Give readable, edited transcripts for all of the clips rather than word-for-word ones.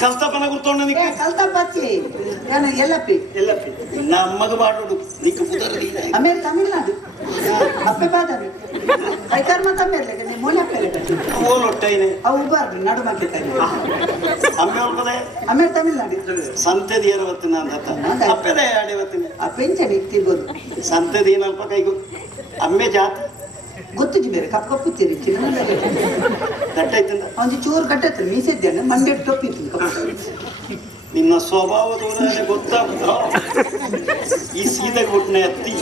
ಕಲ್ತಪ್ಪನ ಗುರ್ತೊಂಡ ನಿಕ್ಕೆ ಕಲ್ತಪ್ಪಚ್ಚಿ ಎಲ್ಲಪ್ಪಿ ಎಲ್ಲಪ್ಪಿ ನಮ್ಮದು ಬಾಡೋಡು ನಿಕ್ಕೆ ಪುದರ್ ಅಮೇರ್ ತಮಿಳ್ನಾಡು ಅಪ್ಪೆ ಬಾದಾಮಿ ಐಕಾರ್ ಮತ ಅಮೇರ್ಲೆ ನೀ ಮೋನೆ ಅಪ್ಪೆಲೆ ಓಲ್ ಹೊಟ್ಟೈನೆ ಅವು ಬಾರ್ದು ನಡು ಮಕ್ಕೆ ತಾಯಿ ಅಮ್ಮೆ ಹೊಲ್ಪದೆ ಅಮೇರ್ ತಮಿಳ್ನಾಡು ಸಂತೆದಿ ಎರವತ್ತಿನ ಅಂತ ಅಪ್ಪೆದೆ ಆಡಿವತ್ತಿನ ಆ ಪೆಂಚಣಿ ತಿರ್ಬೋದು ಸಂತೆದಿ ಏನಲ್ಪ ಕೈಗು ಅಮ್ಮೆ ಜಾತಿ ಗೊತ್ತಿದ್ದು ಬೇರೆ ಕಪ್ಪು ಕಪ್ಪು ತಿರುಚಿ ಕಟ್ಟೈತಂದ ಒಂದು ಚೂರು ಕಟ್ಟೈತೆ ಮೀಸಿದ್ದೇನೆ ಮಂಡ್ಯ ಟೊಪ್ಪಿತ್ತು ನಿನ್ನ ಸ್ವಭಾವದವರೇ ಗೊತ್ತಾಗುತ್ತ ಈ ಸೀದಾಗ ಹುಟ್ಟಿನ ಅತ್ತಿ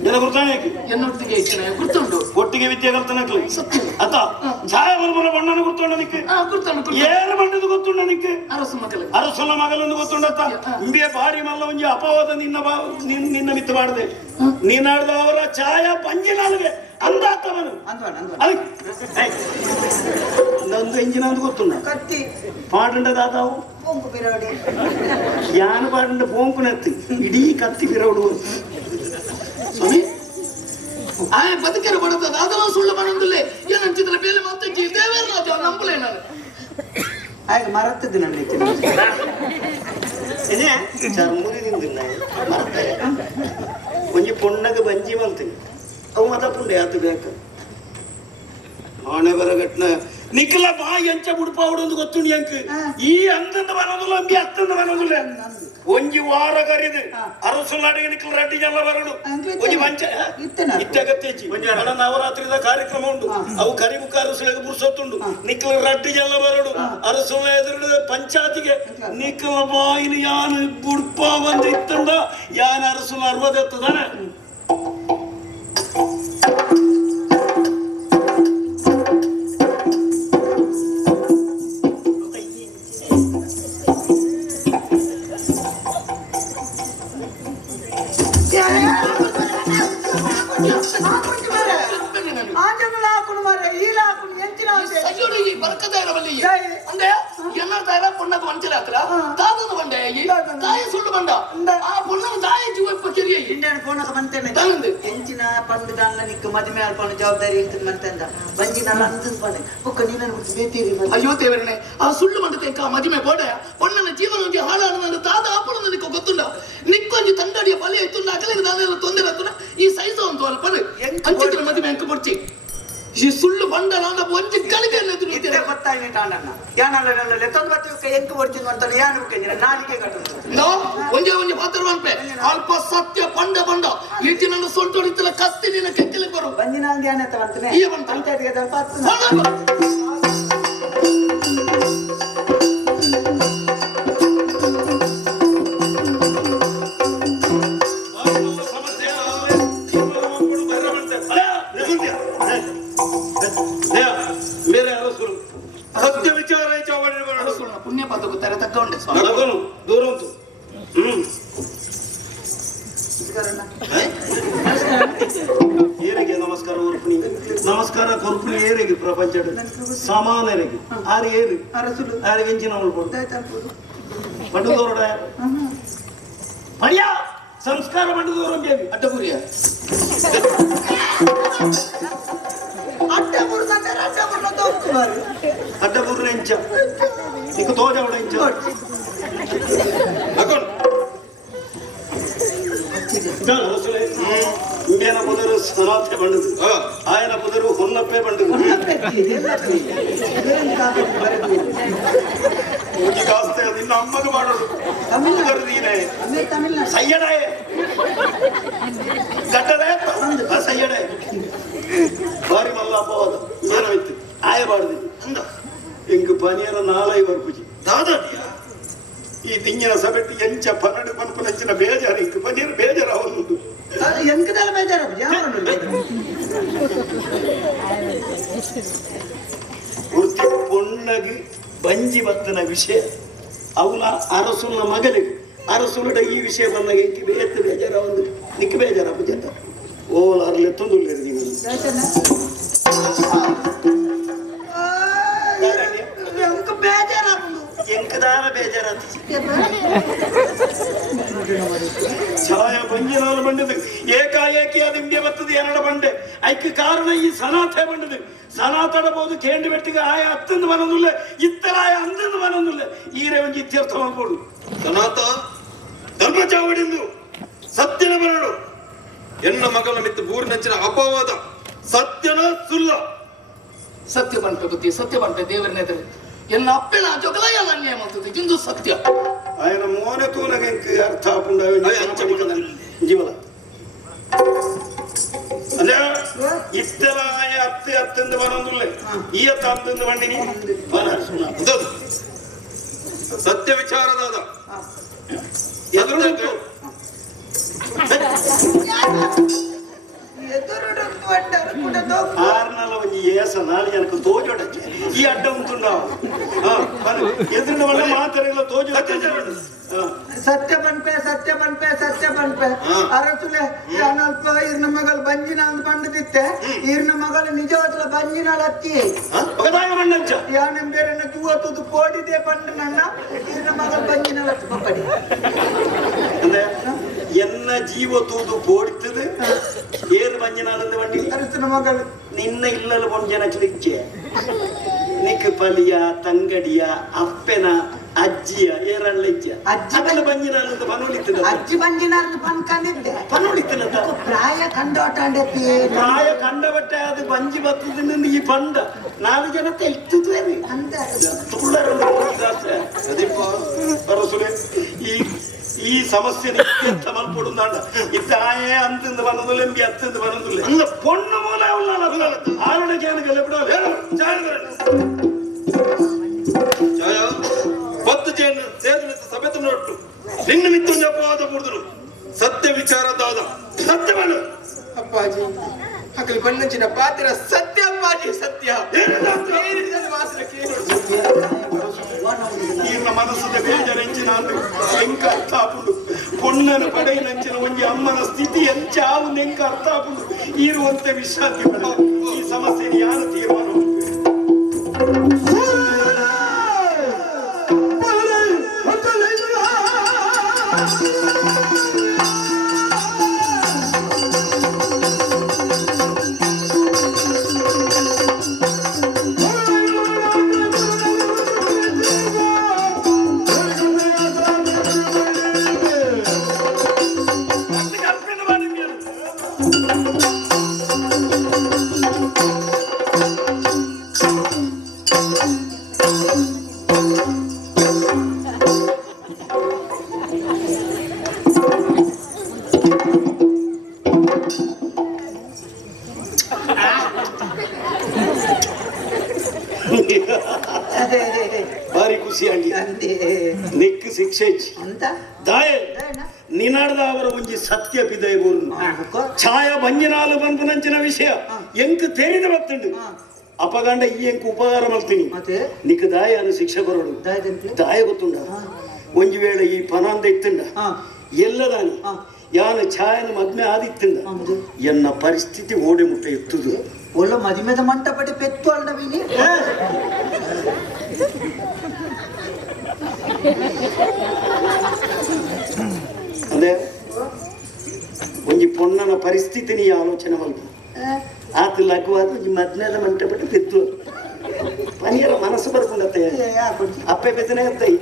ಎಲ್ಲ ಗುರ್ತಾನೆ ಎನ್ನೊಟ್ಟಿಗೆ ಗುರ್ತುಂಡು ಒಟ್ಟಿಗೆ ವಿದ್ಯೆ ಕಲ್ತನಕ್ಲಿ ಅತ್ತ ಛಾಯ ಬಲ್ಬನ ಬಣ್ಣನ ಗುರ್ತೊಂಡ ನಿಕ್ಕೆ ಏರು ಬಣ್ಣದ ಗೊತ್ತುಂಡ ನಿಕ್ಕೆ ಅರಸನ ಮಗಲೊಂದು ಗೊತ್ತುಂಡತ್ತ ಇಂಬಿಯ ಬಾರಿ ಮಲ್ಲ ಒಂಜಿ ಅಪವಾದ ನಿನ್ನ ಮಿತ್ತ ಬಾಡದೆ ನೀನಾಡ್ದ ಅವರ ಛಾಯ ಪಂಜಿನಾಲ್ಗೆ ಅಂದಾತವನು ಒಂದು ಎಂಜಿನ ಒಂದು ಗೊತ್ತುಂಡ ಕತ್ತಿ ಪಾಡಂಡ ದಾದಾವು ಪೊಂಕು ಬಿರಾಡಿ ಯಾನ ಪಾಡಂಡ ಪೋಂಕು ನೆತ್ತಿ ಇಡೀ ಕತ್ತಿ ಬಿರವಡು ಸ್ವಾಮಿ ಆಯ ಬದುಕಿರ ಬಡದ ದಾದನ ಸುಳ್ಳು ಮಾಡಂದಿಲ್ಲೇ ಏನಂತಿದ್ರ ಬೇಲೆ ಮಾತಕ್ಕೆ ದೇವೇರ ನಂಬಲೇ ನಾನು ಆಗ ಮರತ್ತದ್ದು ನನ್ನ ಇದೇ ಚರ್ಮುರಿದಿಂದ ಮರತಾರೆ ಒಂಜಿ ಪೊಣ್ಣಗ ಬಂಜಿ ಮಲ್ತೀನಿ ಅವು ಮತ ಪುಂಡೆ ಆತು ಬೇಕ ಆಣೆ ಬರಗಟ್ನ ನಿಖಲ ಬಾ ಎಂಚ ಬುಡ್ಪಾವಡು ಗೊತ್ತುಂಡಿ ಅಂಕ ಈ ಅಂದಂದ ಬರೋದಿಲ್ಲ ಅಂಬಿ ಅತ್ತಂದ ಬರೋದಿಲ್ಲ ಒಂಜಿ ವಾರ ಕರಿದು ಅರಸುಲಾಡಿಗೆ ನಿಖಲ ರೆಡ್ಡಿ ಜನ ಬರಡು ಒಂಜಿ ಮಂಚ ಇತ್ತಗತ್ತೆಚ್ಚಿ ಹಣ ನವರಾತ್ರಿದ ಕಾರ್ಯಕ್ರಮ ಉಂಟು ಅವು ಕರಿಮುಖ ಅರಸುಳಿಗೆ ಬುರ್ಸೊತ್ತುಂಡು ನಿಖಲ ರೆಡ್ಡಿ ಜನ ಬರಡು ಅರಸುಲ ಎದುರು ಪಂಚಾಯತಿಗೆ ನಿಖಲ ಬಾಯಿನ ಯಾನು ಬುಡ್ಪ ಬಂದು ಇತ್ತಂದ ಯಾನ ಅರಸುಲ ಅರ್ವದೆತ್ತದಾನೆ ಜವಾಬ್ದಾರಿ ಅಯ್ಯೋ ದೇವರನೆ ಆ ಸುಳ್ಳು ಮಂಡತೆ ಮದಿಮೆ ಬೋಡ ಪೊಣ್ಣನ ಜೀವನ ಹಾಳಾಡ ತಾದ ಆಪಣ ಗೊತ್ತುಂಡ ನಿಕ್ಕೊಂಜಿ ತಂಡಡಿಯ ಬಲಿ ಆಯ್ತು ಅಕಲಿಗೆ ನಾನೆಲ್ಲ ತೊಂದರೆ ಆಯ್ತು ಈ ಸೈಜ್ ಒಂದು ಅಲ್ಪ ಅಂಚಿತ್ರ ಮದಿಮೆ ಅಂಕ ಬರ್ತಿ ಈ ಸುಳ್ಳು ಬಂಡ ನಾನು ಒಂಜಿ ಕಲಿಗೆ ಗೊತ್ತಾಯ್ತು ಕಾಣಣ್ಣ ಯಾನಲ್ಲ ತೊಂದು ಬರ್ತೀವಿ ಎಂಕು ಬರ್ತೀನಿ ಅಂತ ಯಾನು ನಾಲಿಗೆ ಕಟ್ಟು ಒಂಜೆ ಒಂಜಿ ಪಾತ್ರ ಬಂಪೆ ಅಲ್ಪ ಸತ್ಯ ಬಂಡ ಬಂಡ ಈಟಿ ನನ್ನ ಸೊಂಟು ಹೊಡಿತಲ್ಲ ಕತ್ತಿ ನಿನ್ನ ಕೆತ್ತಲಿಕ್ಕೆ ಬರು ಬಂದಿನ ಧ್ಯಾನ ಬಂತಾನೆ ಈ ಬಂತ ಸತ್ಯ ವಿಚಾರ ಪುಣ್ಯ ಪಾತ ಗೊತ್ತಾರೆ ತಕ್ಕ ಉಂಟೆ ದೂರ ಉಂಟು ಏರಿಗೆ ನಮಸ್ಕಾರ ಉರ್ಪಣಿ ನಮಸ್ಕಾರ ಕೊರ್ಪಣಿ ಏರಿಗೆ ಪ್ರಪಂಚ ಸಮಾನರಿಗೆ ಆರು ಏರು ಆರು ಹೆಂಚಿನ ಉಳ್ಕೊಂಡು ಪಂಡುದೋರಡ ಪರ್ಯ ಸಂಸ್ಕಾರ ಪಂಡುದೋರ ಅಡ್ಡಪುರಿಯ ಅಡ್ಡಪುರ ಇಂಚ నీకు తోజవడ ఇంచ అకొన్ gal hosule ఇంగేన పొదరు సనాథే ಬಂಡದು ఆయన పొదరు ಹೊನ್ನಪ್ಪೆ ಬಂಡದು ಓದಿ ಕಾಸ್ತೆ ನಿನ್ನ ಅಮ್ಮಗ ಮಾಡೋದು ತಮಿಳು ನೀನೆ ಸಯ್ಯಡೇ ಗಡ್ಡಡೆ ಸಯ್ಯಡೇ ಬಾರಿ ಮಲ್ಲ ಅಪವಾದ ಏನಾಯ್ತು ಆಯಬಾರ್ದು ಅಂದ ಎಂಕು ಪನಿಯರ ನಾಲೈ ವರ್ಪುಜಿ ದಾದಾಟಿಯ ಈ ತಿಂಗಿನ ಸಬೆಟ್ಟಿ ಎಂಚ ಪನ್ನಡು ಪನ್ಪನಂಚಿನ ಬೇಜಾರ ಇಂಕು ಪನಿಯರ ಬೇಜಾರ ಅವನು ಎಂಕದಲ್ಲ ಬೇಜಾರ ಪೂರ್ತಿ ಪೊಣ್ಣಗೆ ಬಂಜಿ ಬತ್ತನ ವಿಷಯ ಅವನ ಅರಸುನ ಮಗನಿಗೆ ಅರಸುನಡ ಈ ವಿಷಯ ಬಂದಾಗ ಎಂಕಿ ಬೇತು ಬೇಜಾರ ಒಂದು ನಿಕ್ಕ ಬೇಜಾರ ಪುಜಂತ ಓಲ ಅರ್ಲೆ ತುಂದುಲ್ಲೇರಿ ನೀವು ಎಂಕ ದಾರ ಬೇಜಾರಾತ ಛಾಯ ಬಂಜಿನಾಲು ಬಂಡದು ಏಕಾಏಕಿ ಅದು ಇಂಬೆ ಬರ್ತದೆ ಎರಡು ಬಂಡೆ ಐಕ್ಕೆ ಕಾರಣ ಈ ಸನಾಥೆ ಬಂಡದು ಸನಾತಡಬಹುದು ಕೇಂದ್ರ ಬೆಟ್ಟಿಗೆ ಆಯ ಹತ್ತಂದು ಬರೋದಿಲ್ಲ ಇತ್ತರ ಆಯ ಅಂದಂದು ಬರೋದಿಲ್ಲ ಈರೇ ಒಂದು ಇತ್ಯರ್ಥ ಮಾಡ್ಬೋದು ಸನಾತ ಧರ್ಮ ಚಾವಡಿಂದು ಸತ್ಯನ ಬರಡು ಎನ್ನ ಮಗಳ ಮಿತ್ತು ಊರಿನಂಚಿನ ಅಪವಾದ ಸತ್ಯನ ಸುಳ್ಳ ಸತ್ಯ ಬಂಟ ಬುದ್ಧಿ ಸತ್ಯ ಬಂಟ ದೇವರನ್ನ ಎದುರು ಎನ್ನ ಅಪ್ಪನ ಜೊಗಲಯ ಅನ್ಯಾಯ ಮಾಡ್ತದೆ ಇಂದು ಸತ್ಯ ఆయన మోనతో నాకు అర్థ జీవల ಅದೇ ಇಷ್ಟಲಾಯ ಅತ್ತೆ ಅತ್ತೆಂದು ಬರೋದಿಲ್ಲ ಈ ಅತ್ತ ಅಂತಂದು ಬಂದಿನಿ ಸತ್ಯ ವಿಚಾರದಾದ ಎದುರುಂಟು ఆరునెల ఏస నాలుగు వెనక తోజోడచ్చు ఈ అడ్డ ఉంటున్నావు ఎదురు వల్ల మాత్రలో తోజు ಸತ್ಯ ಬನ್ಪೆ ಅರಸುಲೆ ಯಾನಲ್ಪ ಇರ್ನ ಮಗಳು ಬಂಜಿನ ಅಂತ ಬಂದಿತ್ತೆ ಇರ್ನ ಮಗಳು ನಿಜವಾದ ಬಂಜಿನ ಹತ್ತಿ ఒకదాయ మండంచ ಯಾನ ಬೇರೆ ತೂವತ್ತು ಕೋಡಿದೆ ಬಂದು ನನ್ನ ಇರ್ನ ಮಗಳು ಬಂಜಿನ ಹತ್ತಿ ಪಪ್ಪಡಿ ಅಂದ್ರೆ ಎನ್ನ ಜೀವ ತೂದು ಕೋಡಿತದು ಏರು ಬಂಜಿನಾಲಂದು ಬಂಡಿ ಅರಸನ ಮಗಳು ನಿನ್ನ ಇಲ್ಲಲು ಬಂಜನಕ್ಕೆ ನಿಕ್ ಪಲಿಯ ತಂಗಡಿಯ ಅಪ್ಪೆನ ಅಜ್ಜಿಯ ಏರಳ್ಳ ಇಜ್ಜ ಅಜ್ಜಿ ಬಂಜಿನಾಲಂದು ಪನೋಳಿತದ ಅಜ್ಜಿ ಬಂಜಿನ ಅಂತ ಬಂದ್ಕೊಂಡಿದ್ದೆ ಪನೋಳಿತನದ ಪ್ರಾಯ ಕಂಡೋಟಾಂಡತಿ ಪ್ರಾಯ ಕಂಡಬಟ್ಟೆ ಅದು ಬಂಜಿ ಬರ್ತದಿಂದ ಈ ಪಂಡ 4 ಜನ ಇರ್ತದೆ ಅಂತ ಬರಸುಲೆ ಈ ಸಮಸ್ಯೆ ಇತ್ಯರ್ಥ ಮಲ್ಪಡುಂದಾಂಡ ಇತ್ತ ಆಯೇ ಅಂತಂದು ಬನ್ನದಿಲ್ಲ ಎಂಬಿ ಅತ್ತಂದು ಬನ್ನದಿಲ್ಲ ಅಂದ ಪೊಣ್ಣು ಮೂಲ ಆರಣ ಕೇನಗೆಲ್ಲ ಬಿಡೋಲ್ಲ ಛಾಯ 10 ಜನ ಸೇರಿದ ಸಭೆ ನೋಟ್ಟು ನಿನ್ನ ಮಿತ್ತು ಅಪವಾದ ಮುಡಿದ್ರು ಸತ್ಯ ವಿಚಾರದಾದ ಸತ್ಯ ಬನ್ನು ಅಪ್ಪಾಜಿ ಹಕ್ಕಲು ಬಣ್ಣಂಚಿನ ಪಾತ್ರ ಸತ್ಯ ಅಪ್ಪಾಜಿ ಸತ್ಯ ಮಾತ್ರ ಈರ್ನ ಮನಸ್ಸದ ಬೇಜಾರೆಂಚಿನ ಎಂಕ ಅರ್ಥ ಆಪುಂಡು ಪೊಣ್ಣನ ಪಡೆಯಿನಂಚಿನ ಒಂಜಿ ಅಮ್ಮನ ಸ್ಥಿತಿ ಎಂಚಾವು ನೆಂಕ ಅರ್ಥ ಆಪುಂಡು ಇರುವಂತೆ ವಿಶ್ರಾಂತಿ ಪಡೆ ಈ ಸಮಸ್ಯೆ ಯಾರು ತೀರ್ಮಾನ ಭಾರಿ ಖುಷಿಯಾಗಿ ನೆಕ್ ಶಿಕ್ಷೆ ಅಂತ ದಾಯ ನಿನಾಡ್ದ ಅವರ ಒಂಜಿ ಸತ್ಯ ಪಿದಯ ಬೋರ್ನು ಛಾಯ ಬಂಜನಾಲು ಬಂಪನಂಚಿನ ವಿಷಯ ಎಂಕ್ ತೆರಿದ ಬತ್ತುಂಡು ಅಪಗಂಡ ಈ ಎಂಕ್ ಉಪಕಾರ ಮಾಡ್ತೀನಿ ನಿಕ್ ದಾಯ ಅನ್ನು ಶಿಕ್ಷೆ ಬರೋಡು ದಾಯ ಗೊತ್ತುಂಡ ಒಂಜಿ ವೇಳೆ ಈ ಪನಾಂದ ಇತ್ತುಂಡ ಎಲ್ಲದಾನು ಯಾನು ಛಾಯನ ಮದ್ಮೆ ಆದಿತ್ತುಂಡ ಎನ್ನ ಪರಿಸ್ಥಿತಿ ಓಡೆ ಮುಟ್ಟ ಎತ್ತುದು ಒಳ್ಳೆ ಮದುವೆದ ಮಂಟಪಡಿ ಪೆತ್ತು ಅಲ್ಡವಿನಿ ಅದೇ ಒಂಜಿ ಪೊಣ್ಣನ ಪರಿಸ್ಥಿತಿ ನೀ ಆಲೋಚನೆ ಮಲ್ಪ ಆತ ಲಘುವಾದ ಒಂಜಿ ಮದ್ನೆದ ಮಂಟಪಟ್ಟು ಪೆತ್ತು ಪನಿಯರ ಮನಸ್ಸು ಬರ್ಕೊಂಡತ್ತೆ ಅಪ್ಪೆ ಬೆದನೆ ಅತ್ತೈ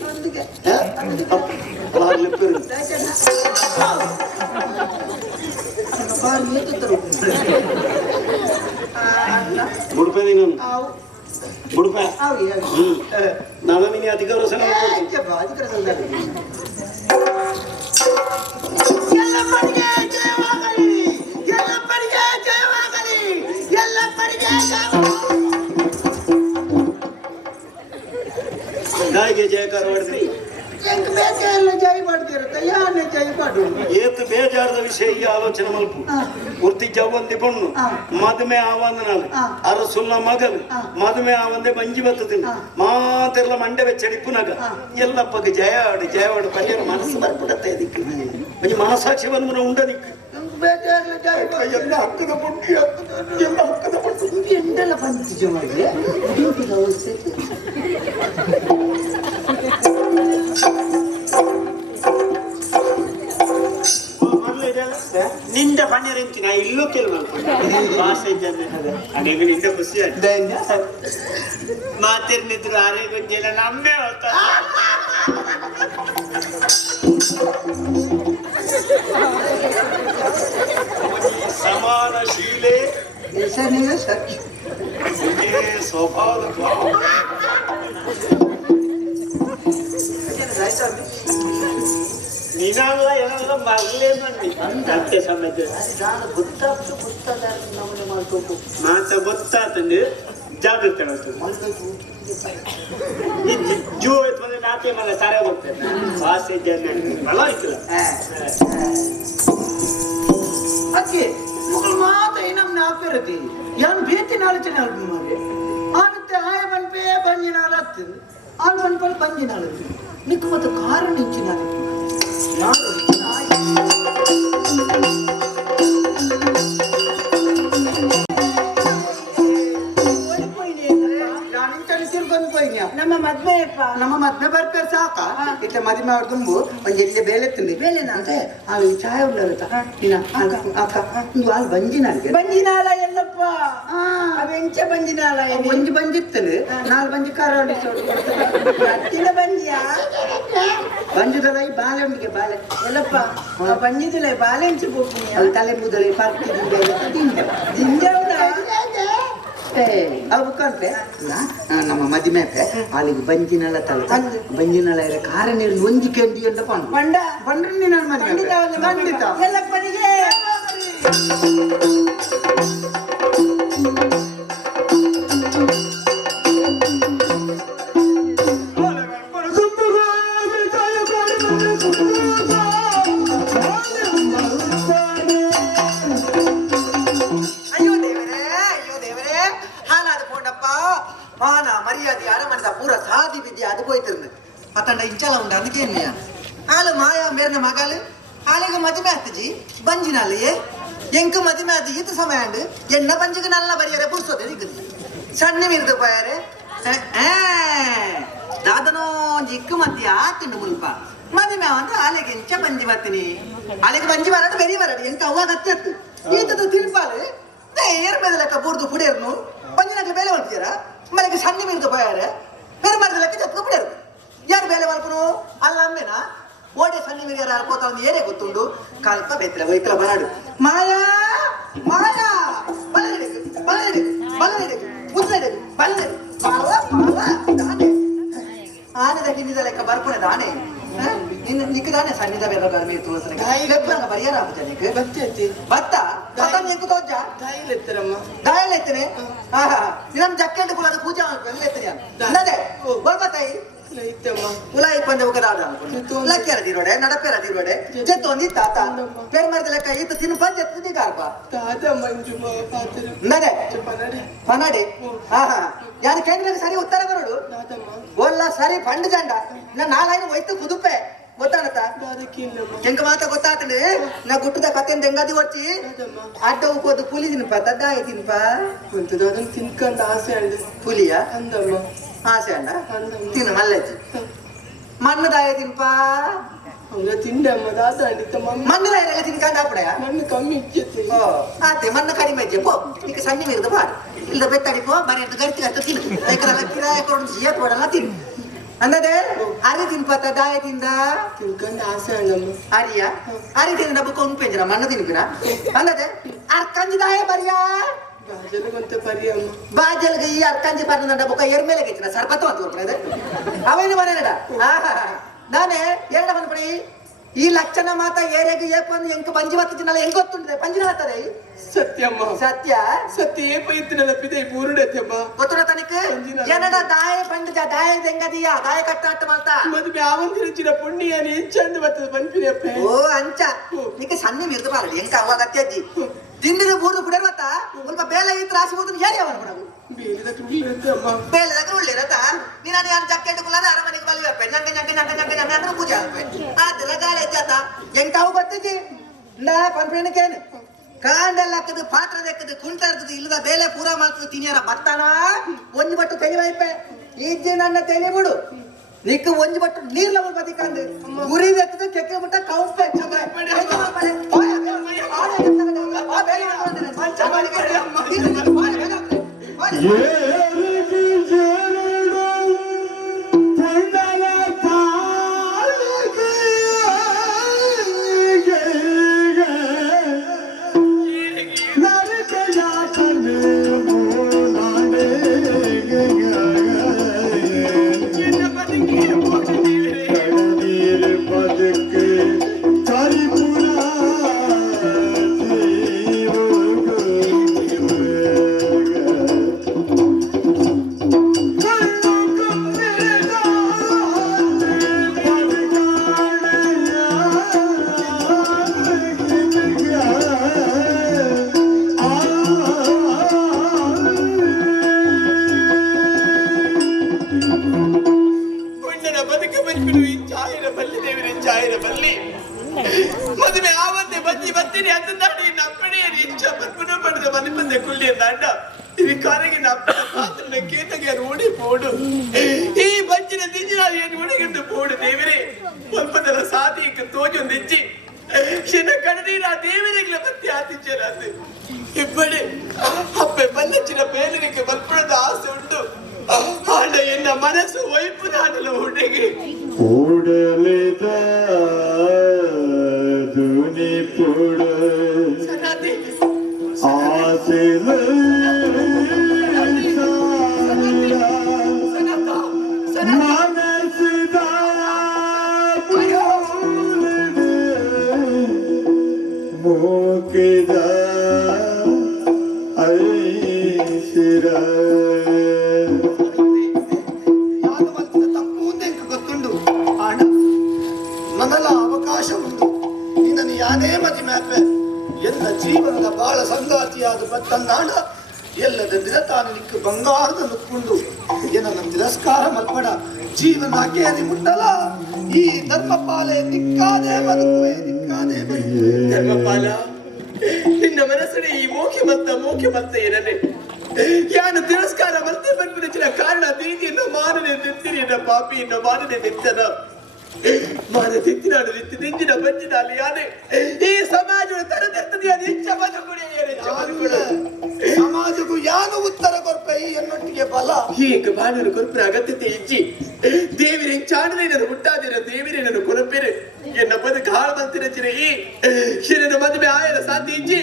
ಮುಡ್ಪೇದಿ ನಾನು ಮುಡ್ಪೆ ನಾನು ನಿನ್ನ ಅಧಿಕಾರ ನಾಯಿಗೆ ಜಯಕಾರ ಮಾಡಿದ್ರಿ ಜೈ ಮಾಡ್ತಿರುತ್ತೆ ಯಾನೆ ಜೈ ಮಾಡು ಏತು ಬೇಜಾರದ ವಿಷಯ ಈ ಆಲೋಚನೆ ಮಲ್ಪು ಪೂರ್ತಿ ಜವಂದಿ ಪೊಣ್ಣು ಮದುವೆ ಆವಂದ ನಾಳೆ ಅರಸುಲ್ಲ ಮಗಲು ಮದುವೆ ಆವಂದೆ ಬಂಜಿ ಬರ್ತದೆ ಮಾತೆಲ್ಲ ಮಂಡೆ ಬೆಚ್ಚಡಿಪ್ಪು ನಗ ಎಲ್ಲಪ್ಪಗೆ ಜಯವಾಡು ಪರ್ಯರ ಮನಸ್ಸು ಬರ್ಬಿಡತ್ತೆ ಅದಕ್ಕೆ ಒಂಜಿ ಮನಸಾಕ್ಷಿ ಬಂದು ಉಂಡ ದಿಕ್ಕು ಎಲ್ಲ ಹಕ್ಕದ ಪುಟ್ಟಿ ಎಲ್ಲ ಹಕ್ಕದ ಪುಟ್ಟು ಎಂಡೆಲ್ಲ ಬಂತು ಜಮಾಯಿಗೆ ನಿಂದ ಪನ್ನೆರಿಂಚಿ ನಾ ಇಲ್ಲೂ ಕೇಳಿ ಮಾಡ್ಕೊಂಡು ಭಾಷೆ ಜನ ಅನೇಕ ನಿಂದ ಖುಷಿ ಆಯ್ತು ಮಾತಿರ್ನಿದ್ರು ಆರೆಗೊಂಜೆಲ್ಲ ನಮ್ಮೇ ಹೋಗ್ತಾರೆ ಸಮಾನಶೀಲೆ ಸತ್ಯ ಸ್ವಭಾವದ ನೀನಲ್ಲ ಏನೆಲ್ಲ ಮರಲೇ ಬನ್ನಿ ಅತ್ತೆ ಸಮೇತ ಮಾತ ಗೊತ್ತಾತಂದು ಜಾಗೃತಿ ಜೂ ಆಯ್ತು ಬಂದ್ರೆ ನಾತೆ ಮಲ್ಲ ಸಾರೇ ಹೋಗ್ತೇನೆ ಭಾಷೆ ಜನ ಬಲ ಆಯ್ತಲ್ಲ ಅಕ್ಕೆ ಮಕ್ಕಳು ಮಾತ ಏನಮ್ಮ ಆಪೇರತಿ ಯಾನ್ ಬೇತಿ ನಾಲಚನೆ ಆಲ್ಬು ಮಾರೆ ಆನತ್ತೆ ಆಯ ಬನ್ಪೆ ಬಂಜಿನಾಲ ಹತ್ತು ಆಲ್ ಬನ್ಪಲ್ ಬಂಜಿನಾಲ ನಿಕ್ಕು ಮತ್ತು ಕಾರಣ ಇಂಚಿನಾಲ ನಮ್ಮ ಮದ್ವೆ ನಮ್ಮ ಮದ್ವೆ ಬರ್ಪೇರ್ ಸಾಕ ಇಟ್ಲ ಮದುವೆ ಅವ್ರ ತುಂಬು ಒಂದ್ ಎಲ್ಲಿ ಬೇಲೆ ತಿಂದಿ ಬೇಲೆನ ಅಂತೆ ಅಲ್ಲಿ ಚಾಯ ಉಳ್ಳತ್ತ ಅಕ್ಕ ನೀವು ಅಲ್ಲಿ ಬಂಜಿನಾಲ್ಗೆ ಬಂಜಿನಾಲ ಎಲ್ಲಪ್ಪ ಅವೆಂಚ ಬಂಜಿನಾಲ ಒಂಜಿ ಬಂಜಿತ್ತಲು ನಾಲ್ ಬಂಜಿ ಕಾರಾಡಿ ಹತ್ತಿನ ಬಂಜಿಯಾ ಬಂಜಿದಲ್ಲ ಈ ಬಾಲೆ ಉಂಡಿಗೆ ಬಾಲೆ ಎಲ್ಲಪ್ಪ ಬಂಜಿದಿಲ್ಲ ಬಾಲೆ ಹಂಚಿ ಹೋಗ್ತೀನಿ ಅಲ್ಲಿ ತಲೆ ಮುದಲೆ ಪಾರ್ಟಿ ದಿಂಜವನ ಅವು ಕಂಡ್ರೆ ನಮ್ಮ ಮದಿಮೆ ಅಲ್ಲಿಗೆ ಬಂಜಿನಲ್ಲ ತಲೆ ಬಂಜಿನಲ್ಲ ಕಾರಣ ಒಂಜಿ ಕೆಂಡಿ ಅಂತ ಬಂಡ ಬಂಡ್ರಿ ನನ್ನ ಮದಿಮೆ ಖಂಡಿತ ಎಲ್ಲಪ್ಪನಿಗೆ ಮಾನ ಮರ್ಯಾದೆ ಅರಮನೆದ ಪೂರ ಸಾದಿ ವಿದ್ಯೆ ಅದು ಹೋಯ್ತಿರ್ದು ಪತ್ತಂಡ ಇಂಚಲ ಉಂಡು ಅದಕ್ಕೆ ಆಳು ಮಾಯ ಮೇರ್ನ ಮಗಳು ಆಳಿಗೆ ಮದುವೆ ಆಗ್ತಜಿ ಬಂಜಿನಲ್ಲಿಯೇ ಎಂಕ ಮದುವೆ ಆದ ಈತ ಸಮಯ ಉಂಡು ಎಣ್ಣ ಬಂಜಿಗೆ ನಲ್ಲ ಬರಿಯರೆ ಪುರ್ಸೋದೆ ಸಿಗುದು ಸಣ್ಣ ಮಿರ್ದು ಪೋಯಾರೆ ದಾದನೋ ಜಿಕ್ಕು ಮಧ್ಯ ಆತಿಂಡು ಮುಲ್ಪ ಮದುವೆ ಅಂದ್ರೆ ಆಲೆಗೆ ಎಂಚ ಬಂಜಿ ಬರ್ತೀನಿ ಆಲೆಗೆ ಬಂಜಿ ಬರಡು ಬೆರಿ ಬರಡು ಎಂಕ ಅವಾಗ ಹತ್ತತ್ತು ಈತದ ತಿರುಪಾಲು ಏರ್ ಮೇಲೆ ಲೆಕ್ಕ ಬುಡ್ದು ಪುಡಿಯರ್ನು ಬಂಜಿನಾಗ್ಲಿ ಬೇಲೆ ಮಾಡ್ತೀರಾ ಮನೆಗೆ ಸಣ್ಣ ಮೀರ್ದು ಪೋಯಾರೆ ಬೇರೆ ಮಾಡಿದ ಲೆಕ್ಕ ಜತ್ಕ ಪುಡಿಯರು ಯಾರು ಬೇಲೆ ಮಲ್ಪನು ಅಲ್ಲ ಅಮ್ಮೇನಾ ಓಡಿ ಸಣ್ಣ ಮೀರು ಯಾರು ಹಾಕೋತ ಒಂದು ಏನೇ ಗೊತ್ತುಂಡು ಕಲ್ಪ ಬೇತಿಲ್ಲ ವೈಕಲ ಬರಾಡು ಮಾಯಾ ಮಾಯಾ ಬಲ್ಲಡೆಗು ಬಲ್ಲಡೆಗು ಬಲ್ಲಡೆಗು ಮುದ್ದಡೆಗು ಬಲ್ಲಡೆಗು ಪಾವ ಪಾವ ದಾನೆ ಆನೆದ ಹಿಂದಿದ ಲೆಕ್ಕ ಬರ್ಪುಣೆ ದಾನೆ ಇನ್ನು ನಿಕ್ಕ ದಾನೆ ಸಣ್ಣಿದ ಬೇರೆ ಕಡಿಮೆ ತೋರಿಸ್ರೆ ಲೆಪ್ಪಂಗ ಬರಿಯಾರ ಆಗುತ್ತ ನಿಕ್ಕ ಬತ್ತಿ ಬತ್ತ ಬತ್ತ ನಿಕ್ಕು ತೋಜ ದಾಯಲೆತ್ತರಮ್ಮ ದಾಯಲೆತ್ತನೆ ಆಹಾ ನಿನ್ನ ಜಕ್ಕೆಂಡು ಕೂಡ ಅದು ಪೂಜೆ ಮಾಡ್ಕೊಂಡು ಎತ್ತನೆ ನಡೆ ಬರ್ಬತ್ತಾಯಿ ಉಲಾಯಿ ಪಂದೆ ಉಗದಾದ ಲಕ್ಕೆರ ದಿರೋಡೆ ನಡಪೆರ ದಿರೋಡೆ ಜೆತ್ತು ಒಂದಿ ತಾತ ಬೇರೆ ಮಾಡಿದ ಲೆಕ್ಕ ಈತ ತಿನ್ನು ಪಂಚ ಎತ್ತಿ ಕಾರ್ಪ ನಡೆ ಪನಡೆ ಆಹಾ ಯಾರು ಕೇಂದ್ರ ಸರಿ ಉತ್ತರ ಬರೋಡು ಒಲ್ಲ ಸರಿ ಪಂಡು ಜಂಡ ನಾ ನಾಲ್ಕು ಒಯ್ತು ಕುದುಪೆ ಗೊತ್ತಾಗತ್ತ ಎಂಕ ಮಾತ ಗೊತ್ತಾಗ್ತದೆ ನಾ ಗುಟ್ಟದ ಕತೆಯಿಂದ ಹೆಂಗದಿ ಹೊಡ್ತಿ ಅಡ್ಡ ಹೋಗೋದು ಪುಲಿ ತಿನ್ಪ ತದ್ದಾಯ ತಿನ್ಪ ಅದನ್ನ ತಿನ್ಕಂತ ಆಸೆ ಅಂಡ ಪುಲಿಯ ಅಂದಮ್ಮ ಆಸೆ ಅಂಡ ತಿನ್ನ ಮಲ್ಲಜ್ಜಿ ಮಣ್ಣದಾಯ ತಿನ್ಪ ತಿಂಡಮ್ಮ ದಾದ ಮಣ್ಣು ಎಲ್ಲ ತಿನ್ಕಂಡ ಆಪಡೆಯ ಮಣ್ಣು ಕಮ್ಮಿ ಓ ಆತೆ ಮಣ್ಣು ಕಡಿಮೆ ಅಜ್ಜೆ ಪೋ ಈಗ ಸಣ್ಣ ಮೀರ್ದು ಬಾರ ಇಲ್ಲ ಬೆತ್ತಡಿ ಪೋ ಬರೀ ಗರ್ತಿ ಗರ್ತ ತಿನ್ನು ಯಾಕಂದ್ರೆ ಕಿರಾಯ ಕೊಡು ಜಿಯ ಕೊಡಲ್ಲ ತಿನ್ನು ಅನ್ನದೆ ಅರಿ ತಿನ್ಪತ್ತ ದಾಯ ತಿಂದ ತಿನ್ಕಂಡ ಆಸೆ ಅಣ್ಣಮ್ಮ ಅರಿಯ ಅರಿ ತಿಂದ ಬುಕ್ಕ ಒಂದು ಪೇಂಜರ ಮಣ್ಣು ತಿನ್ಪಿನ ಅನ್ನದೆ ಅರ್ಕಂಜಿ ದಾಯ ಬರಿಯಾ ಬಾಜಲ್ಗಂತ ಪರಿಯಮ್ಮ ಬಾಜಲ್ಗ ಈ ಅರ್ಕಂಜಿ ಬರ್ನಂಡ ಬುಕ್ಕ ಎರ್ಮೇಲೆ ಗೆಚ್ಚಿನ ಸರ್ಪತ್ತ ಅಂತ ಕೊಡ್ಬಿಡದೆ ಅವೇನು ಮನೆ ನಡ ಆಹಾ ನಾನೇ ಎರಡ ಬಂದ್ಬಿಡಿ ಈ ಲಕ್ಷಣ ಮಾತ ಏರಿಯಾಗ ಏಪಂದು ಎಂಕ ಪಂಜಿ ಬತ್ತಿನಲ್ಲ ಹೆಂಗ್ ಗೊತ್ತುಂಟದೆ ಪಂಜಿನ ಹತ್ತದೆ ಸತ್ಯಮ್ಮ ಸತ್ಯ ಸತ್ಯ ಏಪ ಇತ್ತಿನಲ್ಲ ಪಿದೆ ಪೂರ್ಣತೆಮ್ಮ ಗೊತ್ತುನ ತನಿಕ ಏನಡ ದಾಯ ಪಂಡಿಜ ದಾಯ ಹೆಂಗದಿಯಾ ದಾಯ ಕಟ್ಟ ಮಾತಾ ಮದುವೆ ಆವಂತಿನ ಪುಣ್ಯ ಹೆಚ್ಚಂದು ಬರ್ತದೆ ಬಂದ್ಬಿಡಿ ಓ ಅಂಚ ನಿಕ ಸಣ್ಣ ಮಿರ್ದು ಬಾರಡಿ ಎಂಕ ಅವಾಗ ಅತ್ಯಜ್ಜಿ ತಿಂದಿನ ಬೂರ್ದು ಬಿಡರ್ವತ್ತ ಸ್ವಲ್ಪ ಬೇಲೆ ಈ ತ್ರಾಸಿ ಹೋದ್ರೆ ಯಾರು ಅವನು ಬಿಡವು ಬೇಲೆದಾಗ ಒಳ್ಳೆರತ್ತ ನೀನು ಯಾರು ಜಕ್ಕೆಟ್ ಕುಲಾದ ಅರಮನೆಗೆ ಬಲ್ವೆ ನಂಗೆ ನಂಗೆ ನಂಗೆ ನಂಗೆ ನಂಗೆ ಅಂದ್ರೆ ಪೂಜೆ ಆಗ್ಬೇಕು ಆದ್ರೆ ಗಾಳಿ ಹೆಚ್ಚಾತ ಎಂಕ ಅವು ಗೊತ್ತಿದ್ದಿ ನಾ ಪಂಪೇನಕ್ಕೇನು ಕಾಂಡೆಲ್ಲ ಹಾಕದು ಪಾತ್ರ ದಕ್ಕದು ಕುಂಟ ಇರ್ತದೆ ಇಲ್ಲದ ಬೇಲೆ ಪೂರ ಮಾಡ್ತದೆ ತಿನ್ಯಾರ ಬರ್ತಾನ ಒಂಜಿ ಬಟ್ಟು ತೆಲಿವೈಪೆ ಈಜಿ ನನ್ನ ತೆಲಿ ಬಿಡು ನಿಕ್ಕ ಒಂಜಿ ಬಟ್ಟು ನೀರ್ಲ ಬದಿಕಂದು ಗುರಿ ಎತ್ತದ ಕೆಕ್ಕೆ ಬಿಟ್ಟ ಕೌಂಪೆ ಮದುವೆ ಆವತ್ತೆ ಬತ್ತಿ ಬತ್ತೀನಿ ಅಂತಾಡಿ ನಪ್ಪಣೆ ಇಚ್ಛ ಬರ್ಪುನ ಪಡೆದ ಮನಿಪಂದೆ ಕುಳ್ಳಿ ಅಂದ ఇది కరగిన పాత్రల గీతగా ఓడి పోడు ఈ బజ్జిన దించిన ఏను ఒడిగిన పోడు దేవిరే పొల్పదల సాధిక తోజు దించి చిన్న కడనీరా దేవిరిగ్ల బత్తి ఆతించరాదు ఇప్పటి అప్పే పల్లెచ్చిన పేలికి బల్పడದ ఆశ ఉండు ఆడ ఎన్న మనసు వైపు నాటలో ఉండగి ಕೂಡಲಿದ ದುನಿ ಪುಡ సనాతి ಆಸೆಲ ಮನಸಿದ ಮೂಕಿದ ಐಸಿರ ಮೊದಲ ಅವಕಾಶ ಉಂಟು ನಿನ್ನನ್ನು ಯಾನೇ ಮತಿ ಮ್ಯಾಪೆ ಎಲ್ಲ ಜೀವನದ ಬಾಳ ಸಂಗಾತಿಯಾದ ಬತ್ತನ್ನಾಡ ಎಲ್ಲದ ದಿನತಾನು ನಿಕ್ಕು ಬಂಗಾರದ ನುಕ್ಕೊಂಡು ಏನನ್ನ ತಿರಸ್ಕಾರ ಮಲ್ಪಡ ಜೀವನ ಅಕ್ಕೇರಿ ಮುಟ್ಟಲ ಈ ಧರ್ಮಪಾಲೆ ನಿಕ್ಕಾದೆ ಬದುಕುವೆ ನಿಕ್ಕಾದೆ ಬದುಕುವೆ ಧರ್ಮಪಾಲ ನಿನ್ನ ಮನಸ್ಸಲ್ಲಿ ಈ ಮೋಖ್ಯ ಮತ್ತ ಏನನೆ ಯಾನು ತಿರಸ್ಕಾರ ಮತ್ತೆ ಬಂದಿನ ಕಾರಣ ದೀದಿಯನ್ನು ಮಾನನೆ ನಿಂತಿರಿ ಎನ್ನ ಪಾಪಿ ಎನ್ನ ಮಾನನೆ ನಿಂತನ ಮಾನ ತಿಂತಿನಾಡು ನಿಂತು ನಿಂಜಿನ ಬಂಜಿನ ಅಲ್ಲಿ ಯಾನೆ ಈ ಸಮಾಜದ ತರದಿರ್ತದೆ ಅದು ಇಚ್ಛ ಬದುಕುಡೆ ಸಮಾಜಕ್ಕೂ ಯಾನು ಉತ್ತರ ಕೊರ್ಪೆ ಈ ಎನ್ನೊಟ್ಟಿಗೆ ಬಲ ಹೀಗೆ ಬಾಣನು ಕೊರ್ಪರ ಅಗತ್ಯತೆ ಇಜ್ಜಿ ದೇವಿರ ಚಾಣನೆ ನನ್ನ ಹುಟ್ಟಾದಿರ ದೇವಿರೇ ನನ್ನ ಕೊರಪೆರೆ ಎನ್ನ ಬದುಕು ಹಾಳು ಬಂತಿರಚಿನ ಈ ಶಿರನ ಮದುವೆ ಆಯದ ಸಾಧ್ಯ ಇಜ್ಜಿ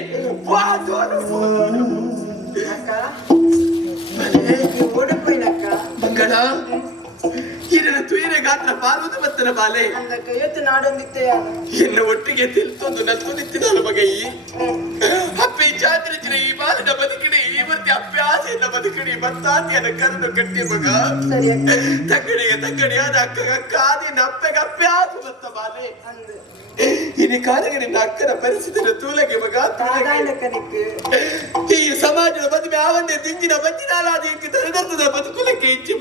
ಮಂಗಳ ಹಿರನ ತುಯಿರೆ ಗಾತ್ರ ಪಾರ್ವತ ಬತ್ತನ ಬಾಲೆ ಎನ್ನ ಒಟ್ಟಿಗೆ ತಿಳ್ತೊಂದು ನಲ್ಕೊಂಡಿತ್ತು ನಾನು ಮಗೈ ಅಪ್ಪೆ ಚಾತ್ರಿಚಿನ ಈ ಬಾಲಿನ ಬದುಕಿಡಿ ಈ ಬರ್ತಿ ಅಪ್ಪೆ ಆಸೆಯನ್ನ ಬದುಕಿಡಿ ಬತ್ತಾತಿಯನ್ನ ಕರೆದು ಕಟ್ಟಿ ಮಗ ತಂಗಡಿಗೆ ಆದ ಅಕ್ಕ ಆದಿನ ಅಪ್ಪೆಗೆ ಅಪ್ಪೆ ಆಸು ಬತ್ತ ಬಾಲೆ ಇನಿ ಕಾಲಿಗೆ ನಿನ್ನ ಅಕ್ಕನ ಪರಿಸ್ಥಿತಿನ ತೂಲಗೆ ಮಗ ಈ ಸಮಾಜದ ಮದುವೆ ಆವಂದೇ ದಿಂಜಿನ ಬಂಜಿನಾಲಾದ ತರದರ್ತದ ಬದುಕುಲಕ್ಕೆ ಇಚ್ಚಿ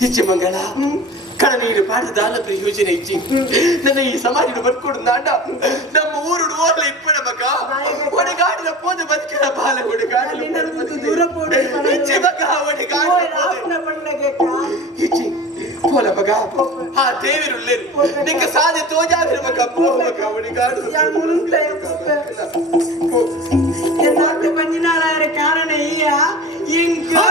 ಇಚ್ಚಿ ಮಂಗಳ ಕಣ ನೀನು ಪಾಠದ ಆಲಪ್ರಿ ಯೋಜನೆ ಇಚ್ಚಿ ನನ್ನ ಈ ಸಮಾಜದ ಬದುಕೊಡು ನಾಡ ನಮ್ಮ ಊರು ಓರ್ಲ ಇಪ್ಪಡ ಮಗ ಒಡಗಾಡಿನ ಪೋದ ಬದುಕಿನ ಬಾಲ ಒಡಗಾಡಿ ಇಚ್ಚಿ ಮಗ ಒಡಗಾಡಿ ಇಚ್ಚಿ పోల మగ ఆ దేవిరుల్లేరు నీకు సాధి తోజావిరు మగ పో మగ ఒడిగాడు పంచినాల కారణ ఇంకా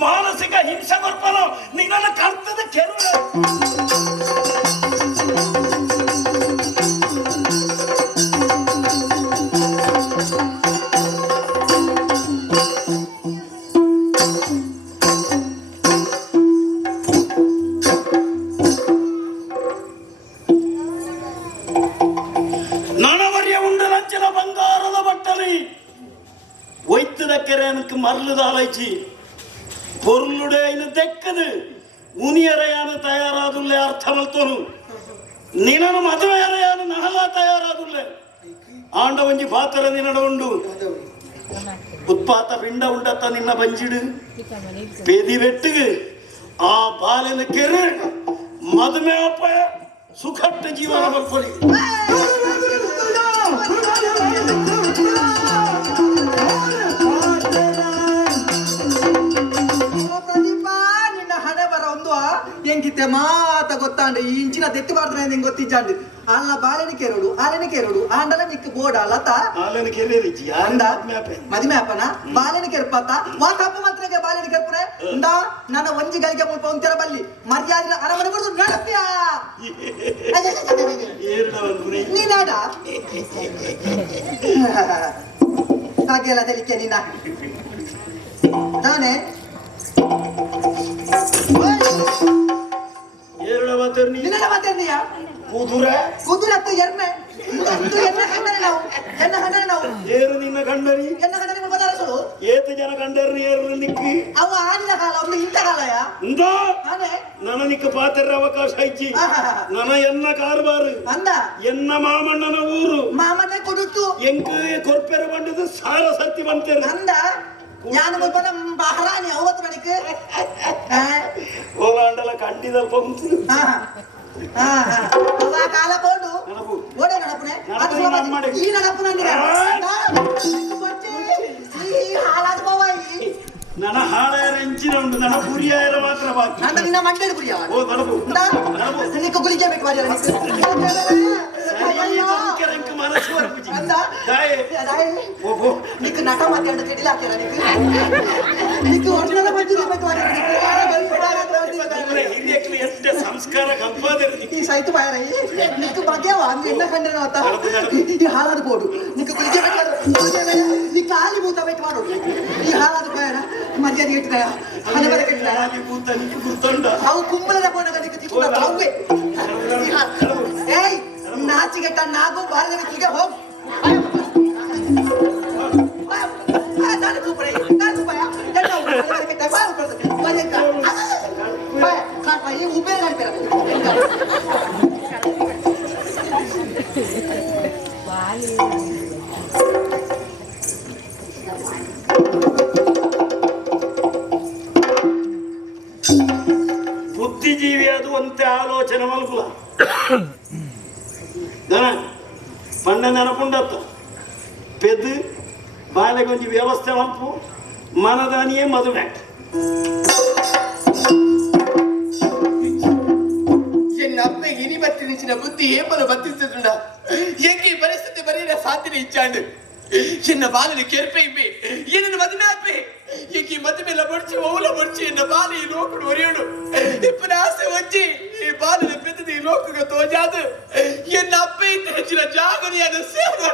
ಮಾನಸಿಕ ಹಿಂಸೆ ಬರ್ಪನೋ ನಿನ್ನ ಕರ್ತದ ಕೆರು ನನವರಿಯ ಉಂಡಲಂಚಿನ ಬಂಗಾರದ ಬಟ್ಟಲಿ ಒಯ್ತದ ಕೆರೆಯನಕ್ಕೆ ಮರಳುದಾಲೈಚಿ பொருளுடைய தெக்கது முனியறையான தயாராதுள்ள அர்த்தமல்தோನು ನಿನನ ಮದುವೆಯರೆಯಾನು ನಹಲ ತಯಾರಾದುಲ್ಲ ಆಂಡ ಒಂಜಿ ಪಾತ್ರ ನಿನಡ ಉಂಡು ಉತ್ಪಾತ ಪಿಂಡ ಉಂಡತ್ತ ನಿನ್ನ ಬಂಜಿಡು ಪೇದಿ ಬೆಟ್ಟಿಗೆ ಆ ಬಾಲಿನ ಕೆರೆ ಮದುವೆ ಅಪಾಯ ಸುಖಟ್ಟ ಜೀವನ ಬರ್ಕೊಳ್ಳಿ. ಪ್ರದೀಪ ನಿನ್ನ ಹಣೆ ಬರ ಒಂದು ಎಂಗಿತ್ತೆ ಮಾತ ಗೊತ್ತಾಂಡು ಈ ಇಂಚಿನ ತೆತ್ತು ಬಾರ್ದ್ರೆ ನಿಂಗೆ ಗೊತ್ತಿಜ್ಜಾಂಡು ಅಲ್ಲ ಬಾಲೆನ ಕೇರೋಡು ಆಂಡಲ ನಿಕ್ಕ ಬೋಡ ಲತ ಬಾಲಿನ ಕೆರೆ ರಿಚಿ ಅಂದ ಮದಿಮೆ ಅಪ್ಪನ ಬಾಲೆನ ಕೆರ್ಪತ್ತ ವಾಕಪ್ಪ ಮಾತ್ರಗೆ ಬಾಲೆನ ಕೆರ್ಪನೆ ಇಂದ ನನ್ನ ಒಂಜಿ ಗಳಿಗೆ ಮುಲ್ಪ ಒಂತೆರ ಬಲ್ಲಿ ಮರ್ಯಾದಿನ ಅರಮನೆ ಬಡ್ದು ನಡಪ್ಪ್ಯ ನೀನಾಡ ಹಾಗೆಲ್ಲ ತೆಲಿಕೆ ನಿನ್ನ ನಾನೇ ನಿನ್ನ ಮಾತೇರ್ನಿಯ ಕುದುರತ್ತು ಎಮ್ಮೆ ಏರು ನಿನ್ನ ಕಂಡರಿ ಬದಲಾಯಿಸಲು ಏತು ಜನ ಕಂಡರ್ನಿ ಏರು ನಿಕ್ಕಿ ಅವ ಆಡಿನ ಕಾಲ ಒಂದು ಇಂಥ ಕಾಲಯ ಇಂದ ಅದೇ ನನ್ನ ನಿಕ್ಕ ಪಾತ್ರ ಅವಕಾಶ ಇಚ್ಚಿ ನನ್ನ ಎನ್ನ ಕಾರ್ಬಾರು ಅಂದ ಎನ್ನ ಮಾಮಣ್ಣನ ಊರು ಮಾಮನೆ ಕೊಡುತ್ತು ಎಂಕ ಕೊರ್ಪೆರ ಬಂಡದ ಸಾರ ಸರ್ತಿ ಬಂತೇನೆ ಅಂದ ഞാൻ മുൻപ് ബഹ്റാനി അവത്ത് മണിക്ക് ಓಲಾಂಡಲ ಕಂಡಿದ ಪಂಪು ಕಾಲ ಕೊಂಡು ನೆನಪು ಓಡೆ ನಡಪುನೆ ಈ ನಡಪು ನನಗೆ ಈ ಹಾಲಾದ ಬಾಯಿ ನನ್ನ ಹಾಳಾಯರ ಇಂಚಿನ ಉಂಟು ನನ್ನ ಪುರಿಯಾಯರ ಮಾತ್ರ ಬಾಕಿ ನನ್ನ ನಿನ್ನ ಮಂಡಳಿ ಪುರಿಯ ಓ ನಡಪು ನಿಕ್ಕ ಗುಳಿಗೆ ಬೇಕು ಮಾಡಿ ಮನಸ್ಸು ಬರ್ಪುಜಿ ನಿಕ್ಕ ನಟ ಮಾತಾಡ ಕಡಿಲ ಹಾಕ್ಯಾರ ನಿಕ್ಕ ಒರಿಜಿನಲ್ ಬಂದಿದೆ ಬೇಕು ಹಿರಿಯಕ್ಲಿ ಎಷ್ಟು ಸಂಸ್ಕಾರ ಕಂಪಾದರೆ ಈ ಸೈತು ಬಾಯರ ನಿಕ್ಕ ಬಗ್ಗೆ ಅಂಗ ಎನ್ನ ಕಂಡ್ರೆ ನಾತ ಈ ಹಾಲಾದ ಬೋಡು ನಿಕ್ಕ ಗುಳಿಗೆ ಬೇಕು ನಿ ಕಾಲಿ ಮೂತ ಬೇಕು ಮಾಡು ಈ ಹಾಲಾದ ಬಾಯರ ಮರ್ಯಾದೆ ಇಟ್ಟಿದ ಹಣ ಬರ ಕಟ್ಟಿದ ಅವು ಕುಂಬಳದ ಬೋಡಗ ನಿಕ್ಕ ತಿಕ್ಕು ಅವೇ ಏಯ್ ನಾಚಿಗೆಟ್ಟ ನಾಗು ಬಾರದ ವ್ಯಕ್ತಿಗೆ ಹೋಗ್ ನಾನು ಸೂಪರ್ ನಾನು ಸೂಪರ್ ಈ ಉಪಯೋಗ ಬುದ್ಧಿಜೀವಿ ಅದು ಅಂತೆ ಆಲೋಚನೆ ಮಲ್ಕುಲ ಪಂಡ ನೆನಪುಂಡತ್ತ ಪೆದ್ದು ಬಾಲೆಗೊಂಜಿ ವ್ಯವಸ್ಥೆ ಮಲ್ಪು ಮನದಾನಿಯೇ ಮದುವೆ ಎನ್ನ ಅಪ್ಪಗೆ ಇನಿ ಬತ್ತಿನ ಬುದ್ಧಿ ಏಪಲು ಬತ್ತಿಸ್ತುಂಡ ಎಂಗಿ ಪರಿಸ್ಥಿತಿ ಬರೀನ ಸಾಧ್ಯನೆ ಇಚ್ಚಾಂಡು ಎನ್ನ ಬಾಲನ ಕೆರ್ಪೆ ಇಬ್ಬೆ ಏನನ್ನು ಮದುವೆ ಆಪೆ ಎಂಗಿ ಮದುವೆಲ್ಲ ಮುಡ್ಚಿ ಓಲ ಮುಡ್ಚಿ ಎನ್ನ ಬಾಲ ಈ ಲೋಕಡು ಒರಿಯೋಡು ಇಪ್ಪನ ಆಸೆ ಹೊಂಚಿ ಈ ಬಾಲನ ಬೆತ್ತದ ಈ ಲೋಕಗ ತೋಜಾದು ಎನ್ನ ಅಪ್ಪ ಇದ್ದ ಹೆಚ್ಚಿನ ಜಾಗರಿಯಾದ ಸೇವೆ